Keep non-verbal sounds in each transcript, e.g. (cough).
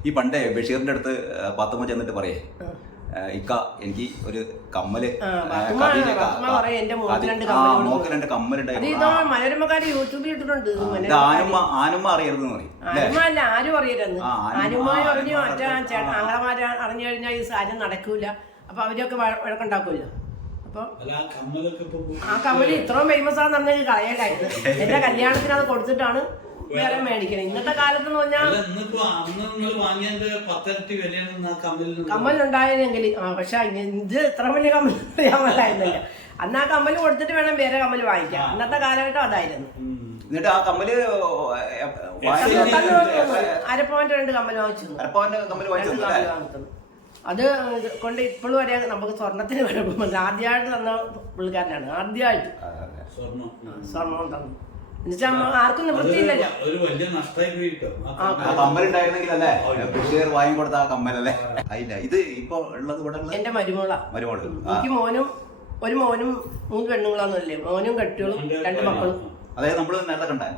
ഈ പണ്ടേ ബഷീറിന്റെ അടുത്ത് പാത്തുമ്മ ചെന്നിട്ട് പറയേ ഇക്ക എനിക്ക് ഒരു കമ്മൽ മോക്ക് ഏ, പാത്തുമ്മ- ഖദീജ ക- പാത്തുമ്മ പറയും, "എന്റെ മോൾക്ക് ഖദീ- രണ്ട് കമ്മലുണ്ടായിരുന്നു യൂട്യൂബിൽ ഇട്ടിട്ടുണ്ട്. ആനുമ്മ ആനുമ്മ അറിയരുതെന്ന് പറയും അല്ല? ആരും അറിയരുത്. അറിഞ്ഞു. ആങ്ങളമാര് അറിഞ്ഞു കഴിഞ്ഞാൽ ഈ സാധനം നടക്കൂല. അപ്പൊ അവരൊക്കെ വഴ- വഴക്കുണ്ടാക്കൂല അപ്പൊ അല്ല ആ കമ്മൽ ഇപ്പൊ ആ കമ്പനി ഇത്രയും ഫേമസ് ആണെന്ന് പറഞ്ഞാൽ കളയലായിരുന്നു (laughs) എന്റെ കല്യാണത്തിന് അത് കൊടുത്തിട്ടാണ് വേറെ ഇന്നത്തെ കാലത്ത് എന്ന് പറഞ്ഞാൽ ഇന്ന് ആ കമ്മലിന് കമ്മലുണ്ടായിരുന്നെങ്കിൽ ആ പക്ഷെ ഇത് ഇത്ര വലിയ കമ്മൽ അറിയാമല്ലായിരുന്നില്ല അന്ന് ആ കമ്മൽ കൊടുത്തിട്ട് വേണം വേറെ കമ്മൽ വാങ്ങിക്കാം അന്നത്തെ കാലഘട്ടം അതായിരുന്നു. എന്നിട്ട് ആ കമ്മൽ അരപ്പവന്റെ രണ്ട് കമ്മൽ വാങ്ങിച്ചു അരപ്പവന്റെ കമ്മൽ കമ്മൽ. അത് കൊണ്ട് ഇപ്പോഴും വരെ നമുക്ക് സ്വർണത്തിന് കുഴപ്പമില്ല ആദ്യമായിട്ട് തന്ന പുള്ളിക്കാരനാണ്. ആദ്യമായിട്ട്. സ്വർണം. സ്വർണം തന്നു. എന്നുവെച്ചാൽ ആർക്കും നിവൃത്തിയില്ലല്ലോ. ഒരു വലിയ നഷ്ടമായി ആ കമ്മലുണ്ടായിരുന്നെങ്കിൽ അല്ലേ? വാങ്ങി കൊടുത്ത ആ കമ്മലല്ലേ? അതില്ല. ഇത് ഇപ്പൊ ഉള്ളത് ഇവിടെ ഉള്ളത്? എന്റെ മരുമോള. മരുമോൾ. ആ. എനിക്ക് മോനും ഒരു മോനും മൂന്ന് പെണ്ണുങ്ങളാന്നല്ലേ മോനും കെട്ടികളും രണ്ട് മക്കളും. അതായത് നമ്മൾ നേരത്തെ കണ്ടേ?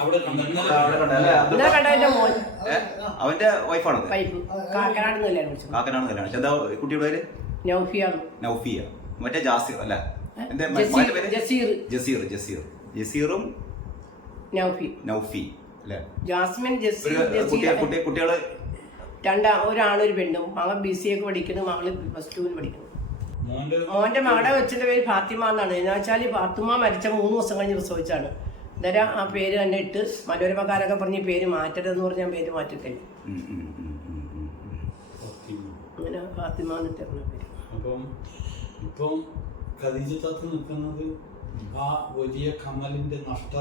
അവിടെ കണ്ടു. ഇന്നലെ അവിടെ കണ്ടേ അല്ലേ? അത് ഇന്നലെ കണ്ട എന്റെ മോൻ. ഏ? അവന്റെ വൈഫാണത്? വൈഫ്. കാക്കനാട് നിന്നല്ലേ വിളിച്ചത് കാക്കനാണ് കല്യാണം എന്താ കുട്ടിയുടെ പേര്? നൗഫിയ. മറ്റേ ജാസിർ അല്ല? ഏ? എന്റെ ജസീർ- മകന്റെ പേര്? ജസീർ. ജസീർ ജസീർ. ജസീറും നൗഫി നൗഫി അല്ലേ? ജാസ്മിൻ ജസീർ കുട്ടിയെ കുട്ടികൾ രണ്ടാ ഒരു പെണ്ണും മകൻ ബി സി ഒക്കെ പഠിക്കുന്നു മകൾ പ്ലസ് ടുവിന് പഠിക്കുന്നു. മോന്റെ മകളെ വെച്ചിന്റെ പേര് ഫാത്തിമ എന്നാണ്. എന്ന് വെച്ചാൽ ഫാത്തിമ മരിച്ച മൂന്ന് ദിവസം കഴിഞ്ഞ് പ്രസവിച്ചാണ് അന്നേരം ആ പേര് തന്നെ ഇട്ട് മനോരമക്കാരൊക്കെ പറഞ്ഞ് പേര് മാറ്റരുതെന്ന് പറഞ്ഞ് ഞാൻ പേര്. ഫാത്തിമ. അങ്ങനെ ഫാത്തിമ എന്നിട്ടാണ് പേര്. അപ്പം ഇപ്പം ഖദീജ താത്ത നിൽക്കുന്നത് ആ വലിയ കമലിന്റെ നഷ്ട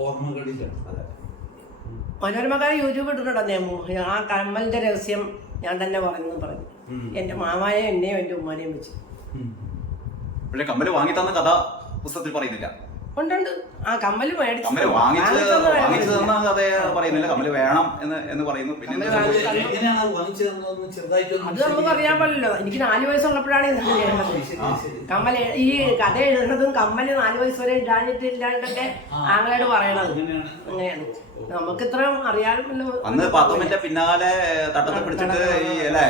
ഓർമ്മകളിലാണ് അതെ. മനോരമക്കാർ യൂട്യൂബ് ഇട്ടിട്ടുണ്ടോ നേമോ ആ കമ്മലിന്റെ രഹസ്യം ഞാൻ തന്നെ പറഞ്ഞു. പറഞ്ഞു എന്റെ മാമായ എന്നെയും എന്റെ ഉമ്മാനെയും വെച്ച്. കമ്മൽ വാങ്ങി തന്ന കഥ പുസ്തകത്തിൽ പറയുന്നില്ല. ഉണ്ടുണ്ട് ആ കമ്മൽ മേടിച്ചു കമ്മൽ വാങ്ങിച്ച് വാങ്ങിച്ചൊന്നും വാങ്ങിച്ചു വേണമെന്നില്ല. തന്ന കഥ പറയുന്നില്ല. കമ്മൽ വേണം എന്ന് എന്ന് പറയുന്നു. പിന്നെ കമ്മൽ എന്താ വാങ്ങിച്ച് സംഭവിച്ചത്? എങ്ങനെയാണ് വാങ്ങിച്ചു തന്നതെന്ന് ചെറുതായിട്ടൊന്ന് അത് നമുക്ക് അറിയാൻ പാടില്ലല്ലോ. എനിക്ക് നാല് വയസ്സുള്ളപ്പോഴാണ് ഇത്. കമ്മൽ ഈ കഥ എഴുതുന്നതും കമ്മൽ നാല് വയസ്സ് വരെ ഇടാഞ്ഞിട്ട് ഇല്ലാണ്ടൊക്കെ ആങ്ങളോട് പറയണത്. അങ്ങനെയാണ്. നമുക്ക് ഇത്രയും അറിയാമല്ലോ. അന്ന് പിന്നാലെ തട്ടത്തിൽ പിടിച്ചിട്ട് ഈ അല്ലേ?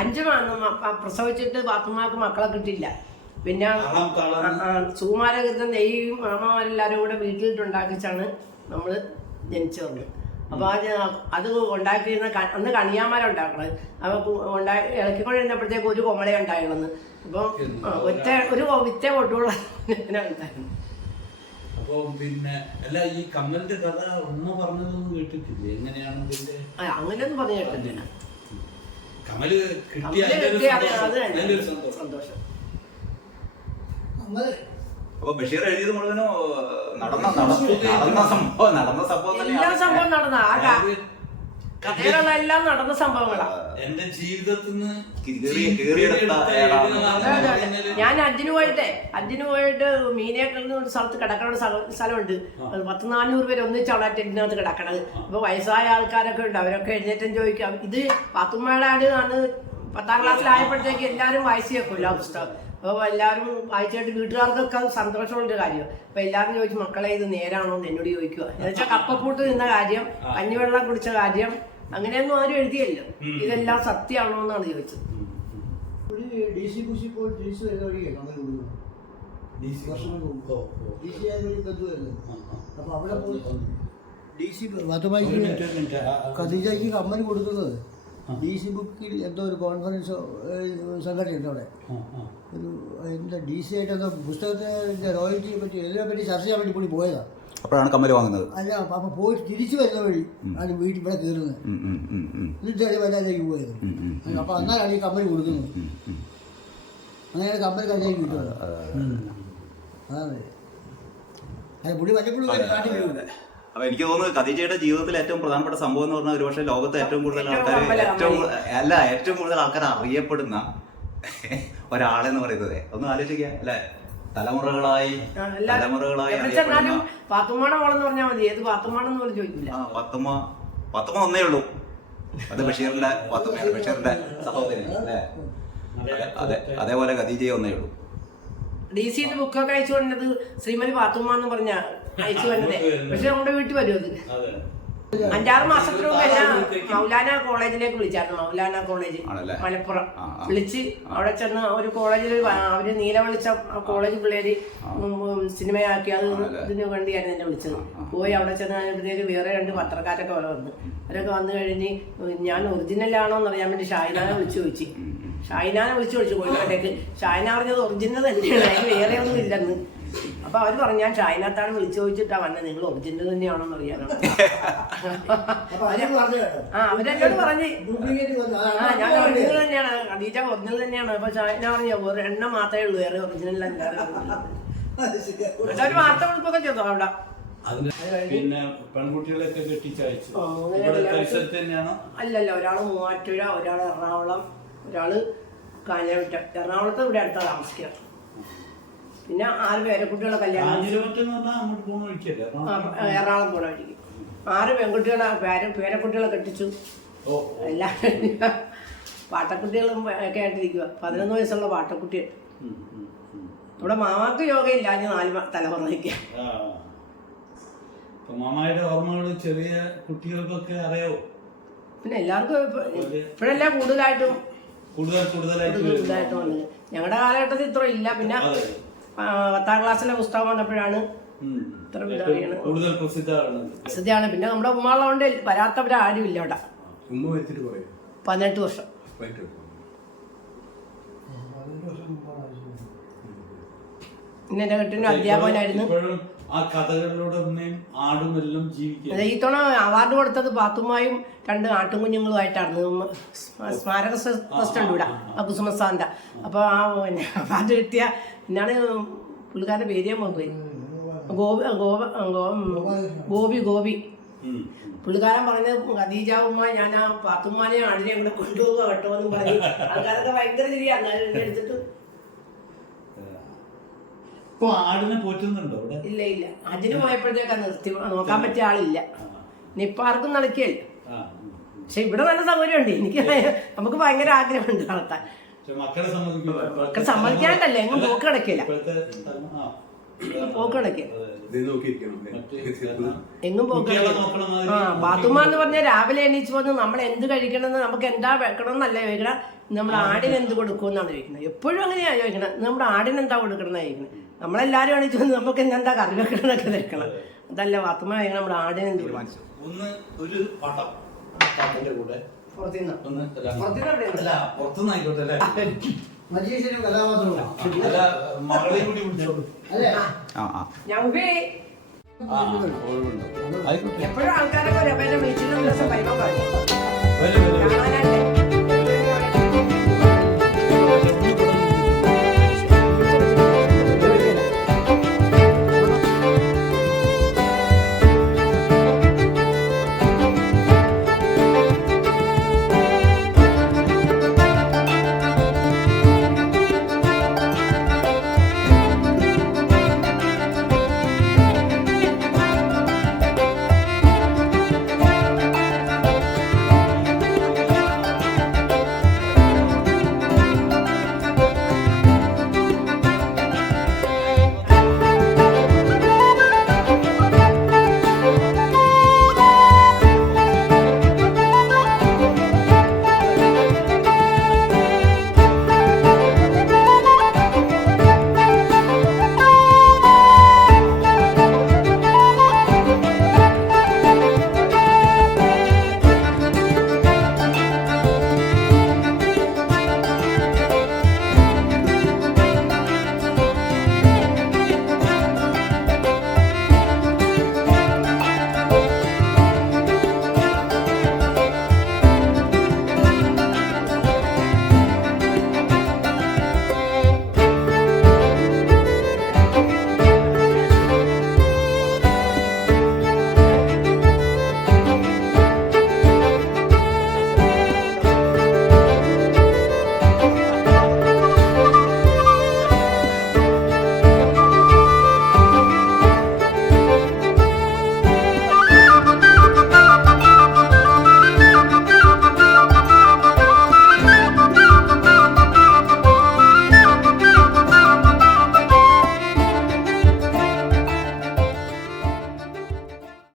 അഞ്ചു മാസം പ്രസവിച്ചിട്ട് പാത്തുമാക്ക് മക്കളെ കിട്ടിയില്ല. പിന്നെ സുകുമാരകൃതൻ നെയ്യും മാമാരെല്ലാരും കൂടെ വീട്ടിലിട്ടുണ്ടാക്കിച്ചാണ് നമ്മൾ ജനിച്ചു വന്നത് അപ്പൊ അത് അത് ഉണ്ടാക്കിയിരുന്ന അന്ന് കണിയാമാരുണ്ടാക്കണത് അപ്പൊ കു- ഉണ്ടായി ഇളക്കിക്കൊണ്ടിരുന്നപ്പോഴത്തേക്ക് ഒരു കൊമളെ ഉണ്ടായിരുന്നു അപ്പൊ ഒറ്റ ഒരു വിറ്റ പൊട്ടുള്ള (laughs) ഉണ്ടായിരുന്നു. അപ്പൊ പിന്നെ അല്ല ഈ കമ്മലിന്റെ കഥ ഉമ്മ പറഞ്ഞതൊന്നും കേട്ടിട്ടില്ലേ? എങ്ങനെയാണ് ഇതിന്റെ അങ്ങനെയൊന്നും പറഞ്ഞു കേട്ടില്ല കമൽ കിട്ടിയ സന്തോഷം. അത് തന്നെ. അതിന്റെ ഒരു സന്തോഷം സന്തോഷം അപ്പൊ ബഷീർ എഴുതിയത് മുഴുവനും നടന്ന നടന്ന സംഭവം നടന്ന സംഭവം എല്ലാ തന്നെയാണ് സംഭവം നടന്ന. ആ കഥയിലുള്ള എല്ലാം നടന്ന സംഭവങ്ങളാണ് എന്റെ ജീവിതത്തിൽ നിന്ന്. ഞാൻ അജിന് പോയിട്ടെ അജിന് പോയിട്ട് മീനേക്കൽ ഒരു സ്ഥലത്ത് കിടക്കണ ഒരു സ്ഥലമുണ്ട്. പത്ത് നാനൂറ് പേര് ഒന്നിച്ച് അവിടെ ടെന്റിനകത്ത് കിടക്കണത്. ഇപ്പൊ വയസ്സായ ആൾക്കാരൊക്കെ ഉണ്ട്. അവരൊക്കെ എഴുന്നേറ്റം ചോദിക്കാം. ഇത് പത്തുമ്മയുടെ ആട് ആണ്. പത്താം ക്ലാസ്സിലായപ്പോഴത്തേക്ക് എല്ലാവരും വായിച്ചു ആ പുസ്തകം. അപ്പോൾ എല്ലാവരും വായിച്ചായിട്ട് വീട്ടുകാർക്കൊക്കെ അത് സന്തോഷമുള്ള കാര്യം. അപ്പൊ എല്ലാവരും ചോദിച്ചു മക്കളെ ഇത് നേരാണോ? എന്ന് എന്നോട് ചോദിക്കുക എന്നുവെച്ചാൽ കപ്പപ്പൂട്ട് നിന്ന കാര്യം കഞ്ഞിവെള്ളം കുടിച്ച കാര്യം അങ്ങനെയൊന്നും ആരും എഴുതിയല്ലോ. ഇതെല്ലാം സത്യമാണോ എന്നാണ് ചോദിച്ചത്. അപ്പൊ അവിടെ. ഖദീജയ്ക്ക് കമ്മൽ കൊടുക്കുന്നത്. ഡി സി ബുക്കിൽ എന്തോ ഒരു കോൺഫറൻസ് സംഘടനയുണ്ട് അവിടെ. ഒരു എന്താ ഡി സി ആയിട്ട് എന്തോ പുസ്തകത്തിന്റെ റോയൽറ്റിയെ പറ്റി ഇതിനെ പറ്റി ചർച്ച ചെയ്യാൻ വേണ്ടി കൂടി പോയതാ. അപ്പോഴാണ് കമ്മൽ വാങ്ങുന്നത്? അല്ല അപ്പൊ പോയി തിരിച്ചു വരുന്ന വഴി ആണ് വീട്ടിൽ ഇവിടെ കയറുന്നത്. എന്നിട്ടാണ് വരാലേക്ക് പോയത് അപ്പൊ അന്നാലാണ് ഈ കമ്മൽ കൊടുക്കുന്നത്. അങ്ങനെയാണ് കമ്മൽ കഥയ്ക്ക് കിട്ടുന്നത് അതാണ്. അത് പുള്ളി വല്ലപ്പോഴും കാട്ടി വരും അപ്പൊ എനിക്ക് തോന്നുന്നു ഖദീജയുടെ ജീവിതത്തിൽ ഏറ്റവും പ്രധാനപ്പെട്ട സംഭവം എന്ന് പറഞ്ഞാൽ ഒരുപക്ഷെ ലോകത്ത് ഏറ്റവും കൂടുതൽ ആൾക്കാർ ഏറ്റവും അല്ല ഏറ്റവും കൂടുതൽ ആൾക്കാർ അറിയപ്പെടുന്ന ഒരാളെന്ന് പറയുന്നത്. ഒന്ന് ആലോചിക്കുക അല്ലെ? തലമുറകളായി തലമുറകളായി പത്തുമ ചെന്നാലും അറിയപ്പെടുന്ന പാത്തുമ്മാണ മോളെന്ന് പറഞ്ഞാൽ മതി. ഏത് പാത്തുമ്മാണെന്ന് പോലും ചോദിക്കില്ല. ആ, പത്തുമ്മ പത്തുമ്മ ഒന്നേ ഉള്ളൂ. അത് ബഷീറിന്റെ പത്തുമ്മയാണ് ബഷീറിന്റെ സഹോദരി അല്ലേ? അതെ അതെ അതേപോലെ ഖദീജയെ ഒന്നേ ഉള്ളൂ. ഡി സിന്റെ ബുക്കൊക്കെ അയച്ചു കൊണ്ടത് ശ്രീമതി പാത്തുമ്മ എന്ന് പറഞ്ഞ അയച്ചു വന്നത് പക്ഷെ നമ്മുടെ വീട്ടിൽ വരും അത്. അഞ്ചാറ് മാസത്തിന് മുമ്പ് എന്നെ മൗലാന കോളേജിലേക്ക് വിളിച്ചായിരുന്നു. മൗലാന കോളേജ് മലപ്പുറം. വിളിച്ച് അവിടെ ചെന്ന് ഒരു കോളേജിൽ അവർ നീല വിളിച്ച ആ കോളേജ് പിള്ളേര് സിനിമയാക്കി. അത് ഇതിന് വേണ്ടിയായിരുന്നു എന്നെ വിളിച്ചത്. പോയി അവിടെ ചെന്ന് കഴിഞ്ഞപ്പോഴത്തേക്ക് വേറെ രണ്ട് പത്രക്കാരൊക്കെ അവിടെ വന്നു. അവരൊക്കെ വന്നു കഴിഞ്ഞ് ഞാൻ ഒറിജിനൽ ആണോ എന്ന് അറിയാൻ വേണ്ടി ഷാഹിനാനെ വിളിച്ചു ചോദിച്ചു. ഷാഹിനാനെ വിളിച്ചു ചോദിച്ചു കോഴിക്കോട്ടേക്ക്. ഷാഹിന പറഞ്ഞത് ഒറിജിനൽ തന്നെയാണ്. അതിന് വേറെ ഒന്നും ഇല്ലെന്ന്. അപ്പൊ അവർ പറഞ്ഞു ഞാൻ ചൈനത്താണ് വിളിച്ചു ചോദിച്ചിട്ടാ വന്നത്. നിങ്ങൾ ഒറിജിനൽ തന്നെയാണോന്ന് അറിയാനോ ആ അവരെന്നോട് പറഞ്ഞ് ആ ഞാൻ ഒറിജിനൽ തന്നെയാണ്. ഖദീജ ഒറിജിനൽ തന്നെയാണ്. അപ്പൊ ചൈന പറഞ്ഞു ഒരു എണ്ണം മാത്രമേ ഉള്ളൂ വേറെ ഒറിജിനൽ ഒരു വാർത്ത കൊടുക്കൊക്കെ ചെയ്തോ അവിടെ? പിന്നെ പെൺകുട്ടികളെയൊക്കെ കെട്ടിച്ചയച്ചു. പരിസരത്ത് തന്നെയാണോ? അല്ലല്ല ഒരാൾ മൂവാറ്റുപുഴ ഒരാൾ എറണാകുളം ഒരാൾ കാഞ്ഞിരമുറ്റ. എറണാകുളത്ത് ഇവിടെ അടുത്താ താമസിക്കുക പിന്നെ ആറ് കല്യാണം പോകുന്ന വഴിക്കല്ലേ? ആ, എറണാകുളം പോണ വഴിക്ക്. ആറ് പെൺകുട്ടികളെ പേര പേരക്കുട്ടികളെ കെട്ടിച്ചു. എല്ലാം പാട്ടക്കുട്ടികളും ഒക്കെ ആയിട്ടിരിക്കുക പതിനൊന്ന് വയസ്സുള്ള പാട്ടക്കുട്ടി. ഉം, ഉം, ഉം. ഇവിടെ മാമാക്ക് യോഗയില്ല ഇനി നാല് തല തലമുറയ്ക്ക്. മാമായുടെ ഓർമ്മകൾ ചെറിയ കുട്ടികൾക്കൊക്കെ അറിയാവോ പിന്നെ എല്ലാവർക്കും ഇപ്പോഴല്ല കൂടുതലായിട്ടും കൂടുതൽ കൂടുതലായിട്ട് ഞങ്ങളുടെ കാലഘട്ടത്തിൽ ഇത്ര ഇല്ല. പിന്നെ പത്താം ക്ലാസ്സിലെ പുസ്തകം വന്നപ്പോഴാണ്. ഇത്ര കൂടുതൽ പ്രസിദ്ധമാണ്. പിന്നെ നമ്മുടെ ഉമ്മയുള്ളതുകൊണ്ട് വരാത്തവരാരും ഇല്ല അവിടെ. ഉമ്മ വെച്ചിട്ട് പറയും പതിനെട്ട് വർഷം. പിന്നെ എന്റെ കെട്ടിന് അധ്യാപകനായിരുന്നു. ആ കഥകളിലൂടെ ഉമ്മയും ആടും എല്ലാം ജീവിക്കുക ഇത്തവണ അവാർഡ് കൊടുത്തത് പാത്തുമായും രണ്ട് സ്മ- സ്മാരക ട്രസ്റ്റുണ്ട് ഇവിടെ ആ കുസുമസാന്റെ അപ്പോൾ ആ പിന്നെ അവാർഡ് കിട്ടിയ എന്നാണ് പുള്ളിക്കാരന്റെ പേര് പോയി ഗോപി ഗോപ ഗോപി ഗോപി. പുള്ളിക്കാരൻ പറഞ്ഞത് ഖദീജ ഉമ്മ ഞാൻ ആ പാത്തുമാനെ ആടിനെ കൂടെ കൊണ്ടുപോകുക കേട്ടോ എന്ന് പറഞ്ഞു ആൾക്കാരൊക്കെ ഭയങ്കര ശരിയാണ് എടുത്തിട്ട്. ഇപ്പൊ ആടിനെ പോറ്റുന്നുണ്ടോ ഇവിടെ അതിന് പോയപ്പോഴത്തേക്ക് നിർത്തി. നോക്കാൻ പറ്റിയ ആളില്ല. ഇനി ഇപ്പൊ ആർക്കും നടക്കുകയല്ല. പക്ഷെ ഇവിടെ നല്ല സൗകര്യമുണ്ട്. എനിക്ക് നമുക്ക് ഭയങ്കര ആഗ്രഹമുണ്ട് നടത്താൻ. മക്കളെ സമ്മതിക്കാണ്ടല്ല, എങ്ങും പോക്ക് കിടക്കില്ല ആ. പോക്ക് കിടക്കില്ല എങ്ങും പോക്ക് ആ പാത്തുമ്മ എന്ന് പറഞ്ഞാൽ രാവിലെ എണീച്ച് വന്ന് നമ്മൾ എന്ത് കഴിക്കണമെന്ന് നമുക്ക് എന്താ വെക്കണമെന്നല്ല ചോദിക്കണം. നമ്മുടെ ആടിന് എന്ത് കൊടുക്കുമെന്നാണ് ചോദിക്കുന്നത് എപ്പോഴും അങ്ങനെയാണ് ചോദിക്കണം. നമ്മുടെ ആടിന് എന്താ കൊടുക്കണം എന്നാണ് ചോദിക്കുന്നത് നമ്മളെല്ലാവരും അണിച്ചു വന്ന് നമുക്ക് എന്താ കറി വെക്കണമെന്നൊക്കെ തിരക്കണം അതല്ല ചോദിക്കണം നമ്മുടെ ആടിനെ തീരുമാനിച്ചു. ഒന്ന് ഒരു പടം കൂടെ. ഞങ്ങൾക്ക് എപ്പോഴും ആൾക്കാരൊക്കെ ദിവസം